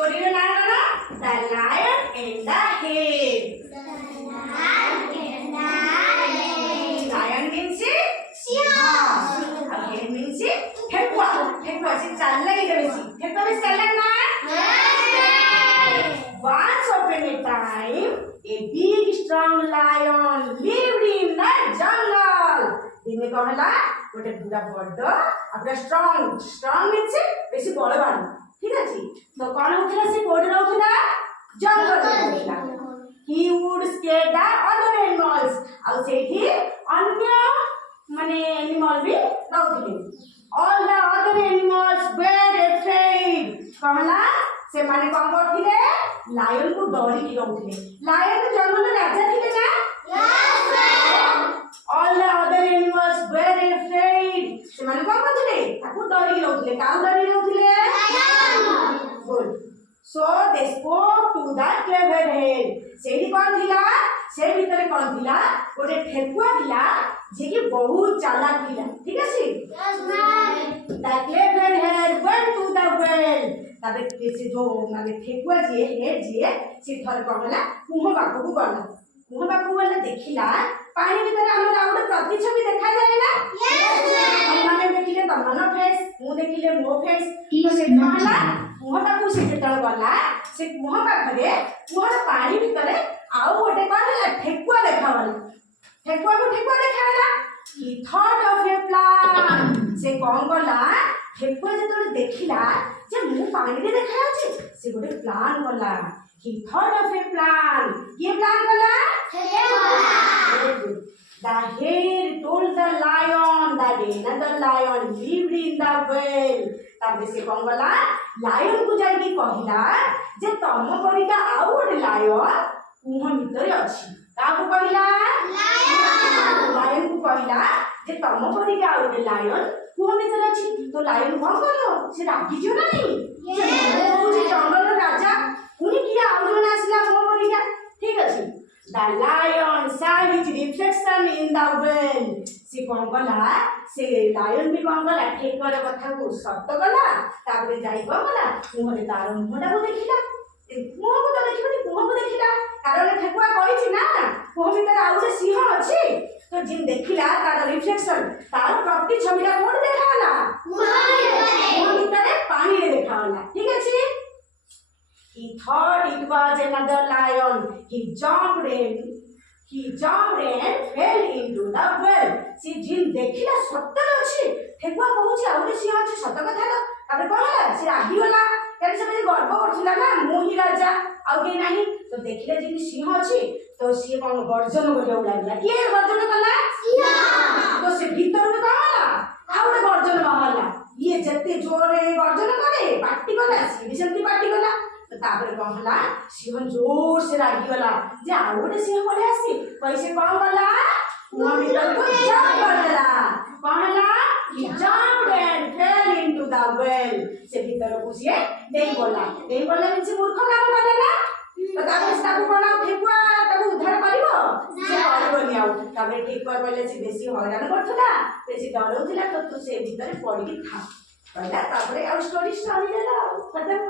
story ର ନାଁ କଣ? The Lion and the Hare. Lion means ସିଂହ ଆଉ hare means ଠେକୁଆ ଠେକୁଆ ସେ ଚାଲାକି ବେଶୀ ଠେକୁଆ ବେଶୀ ଚାଲାକ ନା Once upon a time a big strong lion lived in the jungle. दिने कौन हला गोटे पूरा बड़ आपका स्ट्रांग मीन्स बेसी बलवान ठीक अछि तो कौन होतिला से कोड रहउतिला जंगल रहउतिला he would scare the other animals ଆଉ सेठी अन्य माने एनिमल भी रहउतिले all the other animals were afraid कहला से माने कोन करथिले लायन को डरी की रहउतिले लायन जंगल राजा थिले ना all the other animals were afraid से माने कोन करथिले ताकू डरी की रहउतिले काउ डरी रहउतिले lion good so they spoke to the clever hare सेही कोन थिला से भीतर कोन थिला गोटे ठेकुआ थिला जे कि बहुत चालाक थिला ठीक अछि yes ma'am the clever hare went to the well तबे से जो माने ठेकुआ जे हे जे से थर कहला कुह बाकू गला देखिला पानी भीतर हमर आउड प्रतिछवि देखा जाय ना यस मैम हम माने देखिले तमनो फेस मु देखिले मो फेस तो से कहला कुह बाकू से जेतल गला से कुह पाखरे कुहर पानी भीतर आउ गोटे कहला ठेकुआ देखावला ठेकुआ को ठेकुआ देखावला he thought of a plan से कोन गला ठेकुआ जेतल देखिला जे मु पानी रे देखा अछि से गोटे प्लान गला he thought of a plan ये प्लान गला ठेकुआ the hare told the lion that another lion lived in the well तब से कोन गला लायन को जाई की कहिला जे तम परिका आउ गोटे लायन कुह भीतर अछि काकू कहिला लायन को कहिला जे तम परिका आउ गोटे लायन कुह भीतर अछि तो लायन कोन करलो से रागी जो ना नहीं जे जंगल राजा उनी किया आउ जण आसिला मो परिका ठीक अछि the lion saw his reflection in the well से कोन गला से लायन भी कोन गला ठेकुआर कथा को सत्य गला ताबरे जाई कोन गला मुहरे तार मुहडा को देखिला मुह को तो देखिबनी मुह को देखिला कारण ठेकुआ कहिछि ना मुह भीतर आउरे सिंह अछि तो जिन देखिला तार रिफ्लेक्शन तार प्रति छबिला कोन देखाला मुह भीतर पानी रे देखाला ठीक अछि he thought it was another lion he jumped and fell into the well से जिन देखिला सत्य अछि ठेकुआ कहूछि आउरे सिंह अछि सत्य कथा तो ताबे कहला से रागी होला कारण से गर्व करथिला ना मु ही राजा आउ के नाही तो देखिले जिन सिंह अछि तो से कोन गर्जन करियो लागला के गर्जन कला सिंह तो से भीतर में कहला आउरे गर्जन बाहरला ये जत्ते जोरे गर्जन करे पार्टी कला से सेंती पार्टी कला तो ताबरे कहला सिंह जोर से रागी गला जे आउरे सिंह पले आसी कैसे कोन गला मुह भीतर को जंप कर देला कहला he jumped and fell into the well से भीतर को से देई बोला मिछि मूर्ख काम करे ना तो ताबे ताकू कोना ठेकुआ ताकू उद्धार करिवो से करिवोनी आउ ताबे ठेकुआ बोले से बेसी हैरान करथला बेसी डरउथिला तो तू से भीतर पड़ी था कहला ताबरे आ स्टोरी देला खत्म